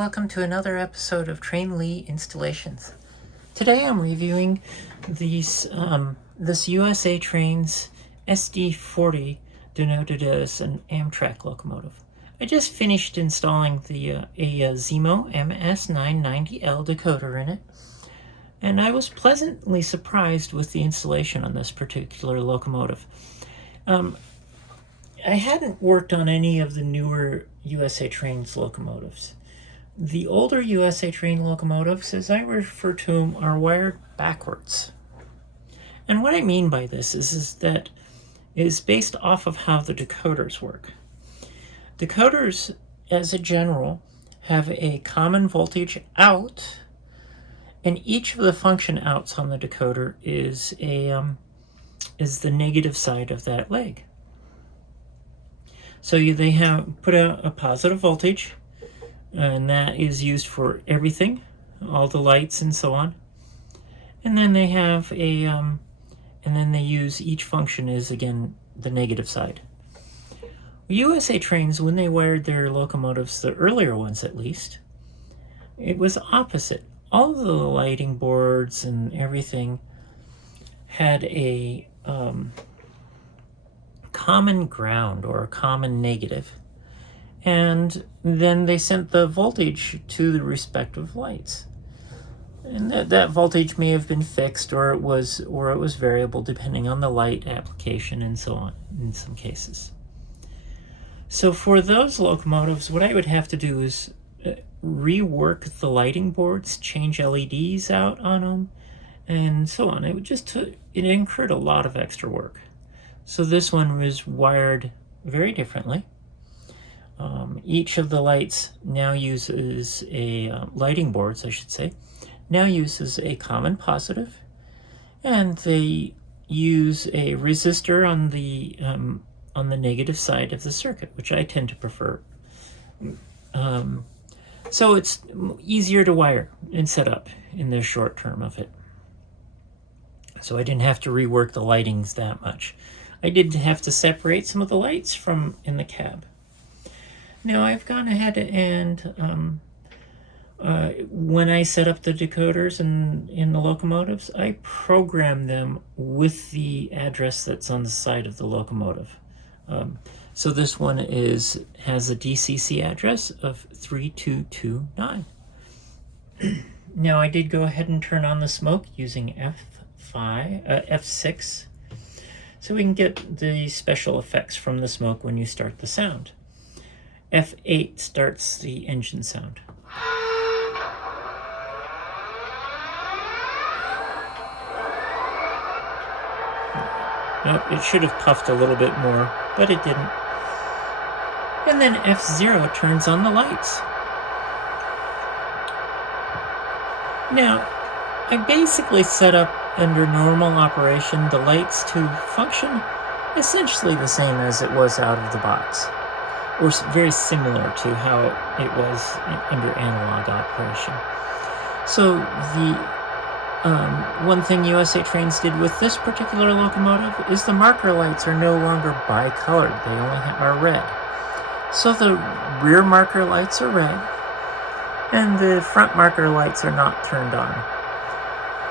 welcome to another episode of Train Lee Installations. Today I'm reviewing this USA Trains SD40, denoted as an Amtrak locomotive. I just finished installing a Zimo MS990L decoder in it, and I was pleasantly surprised with the installation on this particular locomotive. I hadn't worked on any of the newer USA Trains locomotives. The older USA Train locomotives, as I refer to them, are wired backwards. And what I mean by this is that it is based off of how the decoders work. Decoders, as a general, have a common voltage out, and each of the function outs on the decoder is the negative side of that leg. So they put out a positive voltage, and that is used for everything, all the lights and so on. And then they have and then they use each function is again the negative side. USA Trains, when they wired their locomotives, the earlier ones at least, it was opposite. All of the lighting boards and everything had a common ground or a common negative, and then they sent the voltage to the respective lights, and that voltage may have been fixed or it was variable depending on the light application and so on in some cases. So for those locomotives, what I would have to do is rework the lighting boards, change LEDs out on them, and so on. It incurred a lot of extra work. So this one was wired very differently. Each of the lights now uses lighting boards, I should say, now uses a common positive, and they use a resistor on the negative side of the circuit, which I tend to prefer. So it's easier to wire and set up in the short term of it. So I didn't have to rework the lightings that much. I did have to separate some of the lights from in the cab. Now I've gone ahead and when I set up the decoders in the locomotives, I program them with the address that's on the side of the locomotive. So this one has a DCC address of 3229. Now I did go ahead and turn on the smoke using F6, so we can get the special effects from the smoke when you start the sound. F8 starts the engine sound. Nope, it should have puffed a little bit more, but it didn't. And then F0 turns on the lights. Now, I basically set up under normal operation the lights to function essentially the same as it was out of the box, or very similar to how it was under analog operation. So the one thing USA Trains did with this particular locomotive is the marker lights are no longer bicolored, they only are red. So the rear marker lights are red, and the front marker lights are not turned on.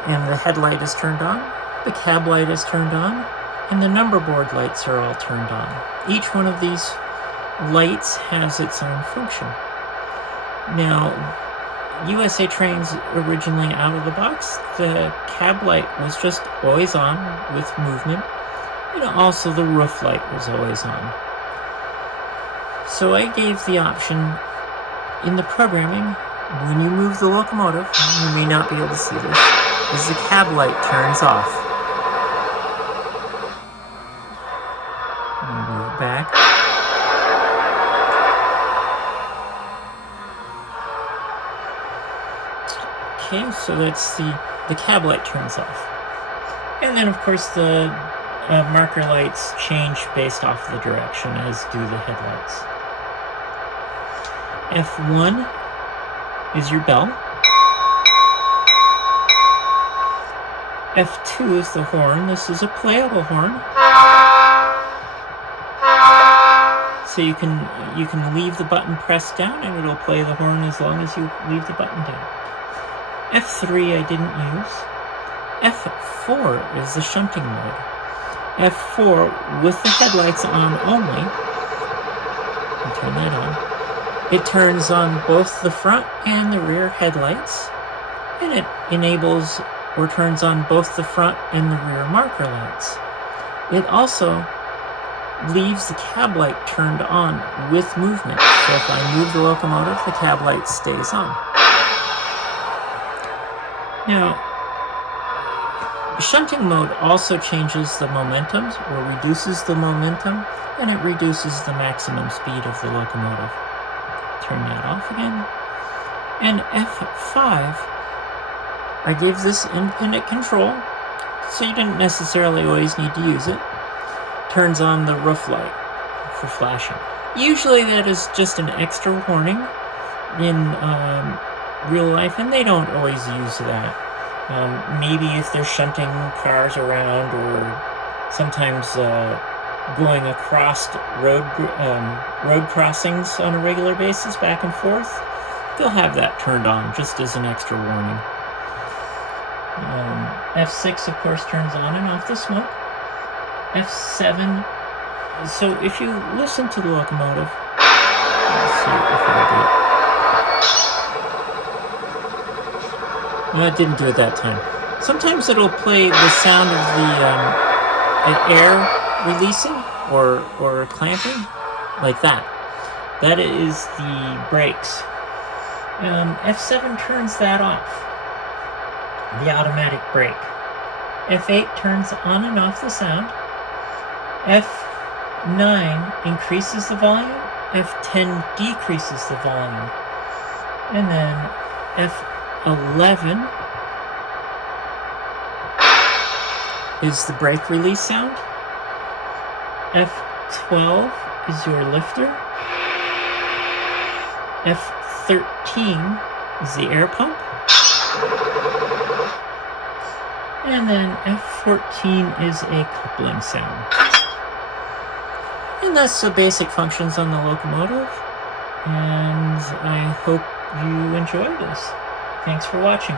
And the headlight is turned on, the cab light is turned on, and the number board lights are all turned on. Each one of these lights has its own function. Now, USA Trains originally out of the box, the cab light was just always on with movement, and also the roof light was always on. So I gave the option in the programming, when you move the locomotive, you may not be able to see this, as the cab light turns off. Move it back. Okay, so that's the cab light turns off. And then of course the marker lights change based off the direction, as do the headlights. F1 is your bell. F2 is the horn. This is a playable horn. So So you can leave the button pressed down and it'll play the horn as long as you leave the button down. F3 I didn't use. F4 is the shunting mode. F4 with the headlights on only. I'll turn that on. It turns on both the front and the rear headlights, and it enables or turns on both the front and the rear marker lights. It also leaves the cab light turned on with movement. So if I move the locomotive, the cab light stays on. Now, shunting mode also changes the momentums or reduces the momentum, and it reduces the maximum speed of the locomotive. Turn that off again. And F5, I gave this independent control, so you didn't necessarily always need to use it. Turns on the roof light for flashing. Usually that is just an extra warning in real life, and they don't always use that. Maybe if they're shunting cars around, or sometimes going across road crossings on a regular basis back and forth, they'll have that turned on just as an extra warning. F6 of course turns on and off the smoke. F7, so if you listen to the locomotive, let's see if it'll do it. No, it didn't do it that time. Sometimes it'll play the sound of the air releasing or clamping, like that. That is the brakes. F7 turns that off, the automatic brake. F8 turns on and off the sound. F9 increases the volume. F10 decreases the volume. And then F11 is the brake release sound. F12 is your lifter. F13 is the air pump. And then F14 is a coupling sound. And that's the basic functions on the locomotive. And I hope you enjoy this. Thanks for watching.